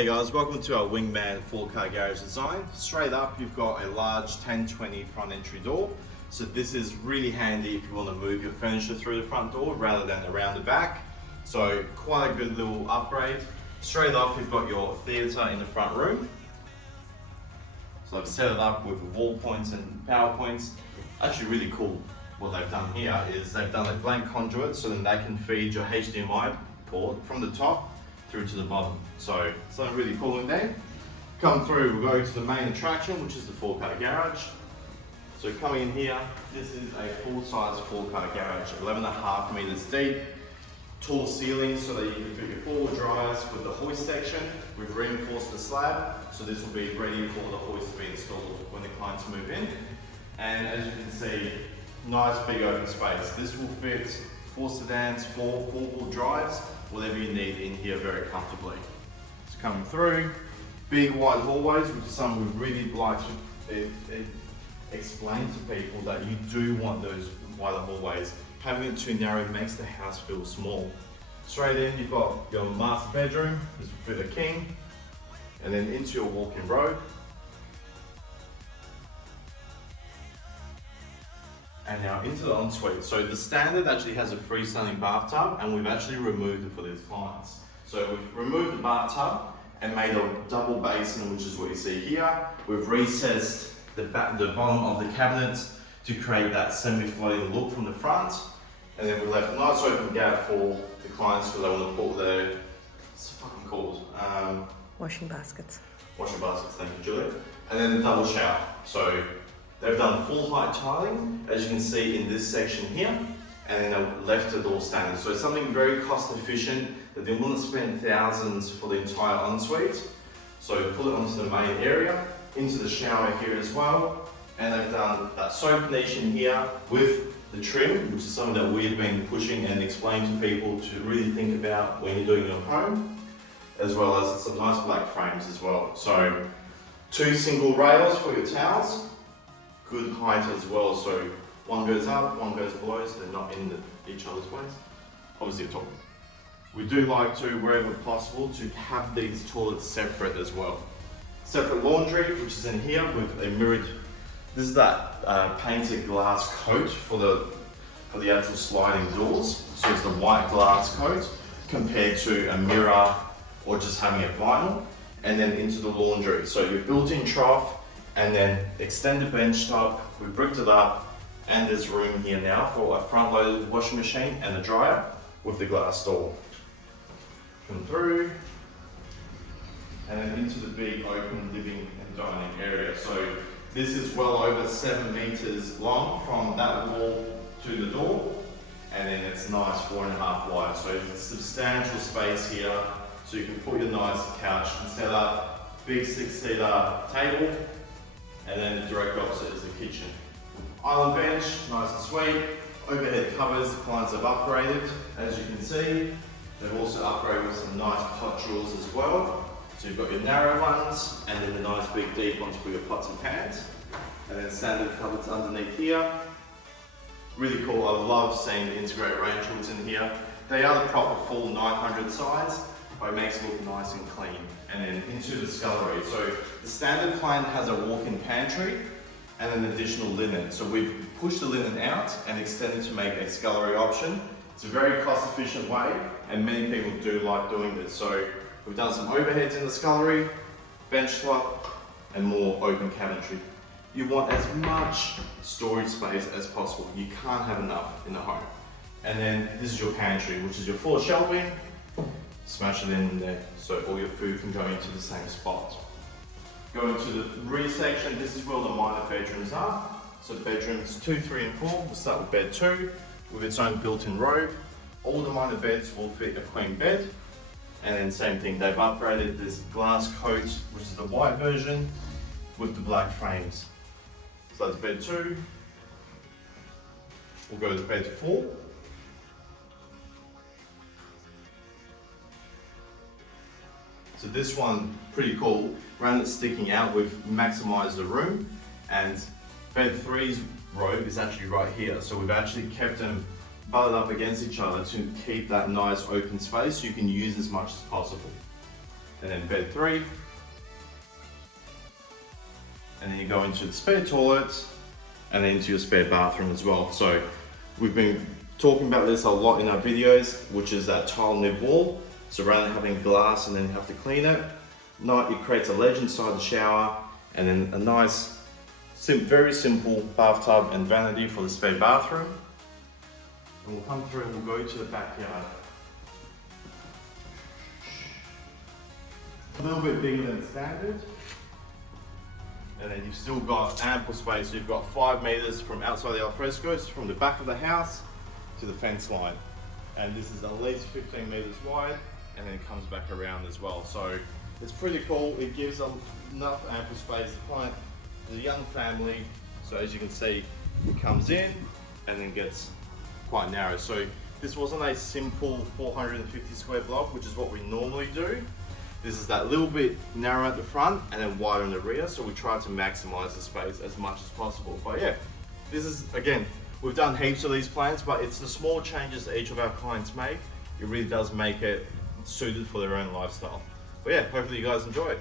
Hey guys, welcome to our Wingman 4-car garage design. Straight up, you've got a large 1020 front entry door. So this is really handy if you want to move your furniture through the front door rather than around the back. So quite a good little upgrade. Straight off, you've got your theatre in the front room. So I've set it up with wall points and power points. Actually really cool. What they've done here is they've done a blank conduit so then they can feed your HDMI port from the top through to the bottom. So something really cool in there. Come through, we'll go to the main attraction, which is the 4-car garage. So coming in here, this is a full-size 4-car garage, 11.5 meters deep, tall ceilings so that you can fit your 4-wheel drives with the hoist section. We've reinforced the slab, so this will be ready for the hoist to be installed when the clients move in. And as you can see, nice big open space. This will fit 4 sedans, 4 4-wheel drives, whatever you need in here very comfortably. So coming through, big wide hallways, which is something we really like to explain to people that you do want those wider hallways. Having it too narrow makes the house feel small. Straight in, you've got your master bedroom, this will fit a king, and then into your walk-in robe. And now into the ensuite. So the standard actually has a freestanding bathtub and we've actually removed it for these clients. So we've removed the bathtub and made a double basin, which is what you see here. We've recessed the bottom of the cabinets to create that semi-floating look from the front. And then we left a nice open gap for the clients who they want to put their, what's it fucking called? Washing baskets. Washing baskets, thank you, Julia. And then the double shower. So they've done full height tiling, as you can see in this section here, and then they've left it all standard. So something very cost efficient that they wouldn't spend thousands for the entire ensuite. So put it onto the main area, into the shower here as well, and they've done that soap niche in here with the trim, which is something that we've been pushing and explaining to people to really think about when you're doing your home, as well as some nice black frames as well. So 2 single rails for your towels. Good height as well, so one goes up, one goes below, so they're not in each other's ways. Obviously top. We do like to, wherever possible, to have these toilets separate as well. Separate laundry, which is in here with a mirrored, this is that painted glass coat for the actual sliding doors. So it's the white glass coat compared to a mirror or just having it vinyl. And then into the laundry. So your built-in trough, and then extended bench top, we bricked it up, and there's room here now for a front-loaded washing machine and a dryer with the glass door. Come through, and then into the big open living and dining area. So this is well over 7 meters long from that wall to the door, and then it's nice 4.5 wide. So it's a substantial space here, so you can put your nice couch and set up, big 6-seater table, and then the direct opposite is the kitchen. Island bench, nice and sweet. Overhead covers, the clients have upgraded. As you can see, they've also upgraded with some nice pot drawers as well. So you've got your narrow ones, and then the nice big deep ones for your pots and pans. And then standard cupboards underneath here. Really cool, I love seeing the integrated range hoods in here. They are the proper full 900 size, but it makes it look nice and clean. And then into the scullery. So the standard client has a walk-in pantry and an additional linen. So we've pushed the linen out and extended to make a scullery option. It's a very cost-efficient way, and many people do like doing this. So we've done some overheads in the scullery, bench top, and more open cabinetry. You want as much storage space as possible. You can't have enough in the home. And then this is your pantry, which is your 4 shelving. Smash it in there so all your food can go into the same spot. Go into the rear section, this is where the minor bedrooms are. So bedrooms 2, 3 and 4, we'll start with bed 2 with its own built-in robe. All the minor beds will fit a queen bed. And then same thing, they've upgraded this glass coat, which is the white version, with the black frames. So that's bed 2. We'll go to bed 4. So this one, pretty cool. Rather than sticking out, we've maximised the room, and bed 3's robe is actually right here. So we've actually kept them butted up against each other to keep that nice open space you can use as much as possible. and then bed 3. And then you go into the spare toilet and then into your spare bathroom as well. So we've been talking about this a lot in our videos, which is that tile nib wall. So rather than having glass and then you have to clean it, no, it creates a ledge inside the shower and then a nice, very simple bathtub and vanity for the spare bathroom. And we'll come through and we'll go to the backyard. A little bit bigger than standard. And then you've still got ample space. So you've got 5 meters from outside the alfrescos, from the back of the house to the fence line. And this is at least 15 meters wide, and then it comes back around as well. So it's pretty cool. It gives them enough ample space. The client is a young family. So as you can see, it comes in and then gets quite narrow. So this wasn't a simple 450 square block, which is what we normally do. This is that little bit narrow at the front and then wider in the rear, so we try to maximize the space as much as possible. But yeah, this is, again, we've done heaps of these plans, but it's the small changes that each of our clients make. It really does make it suited for their own lifestyle. But yeah, hopefully you guys enjoy it.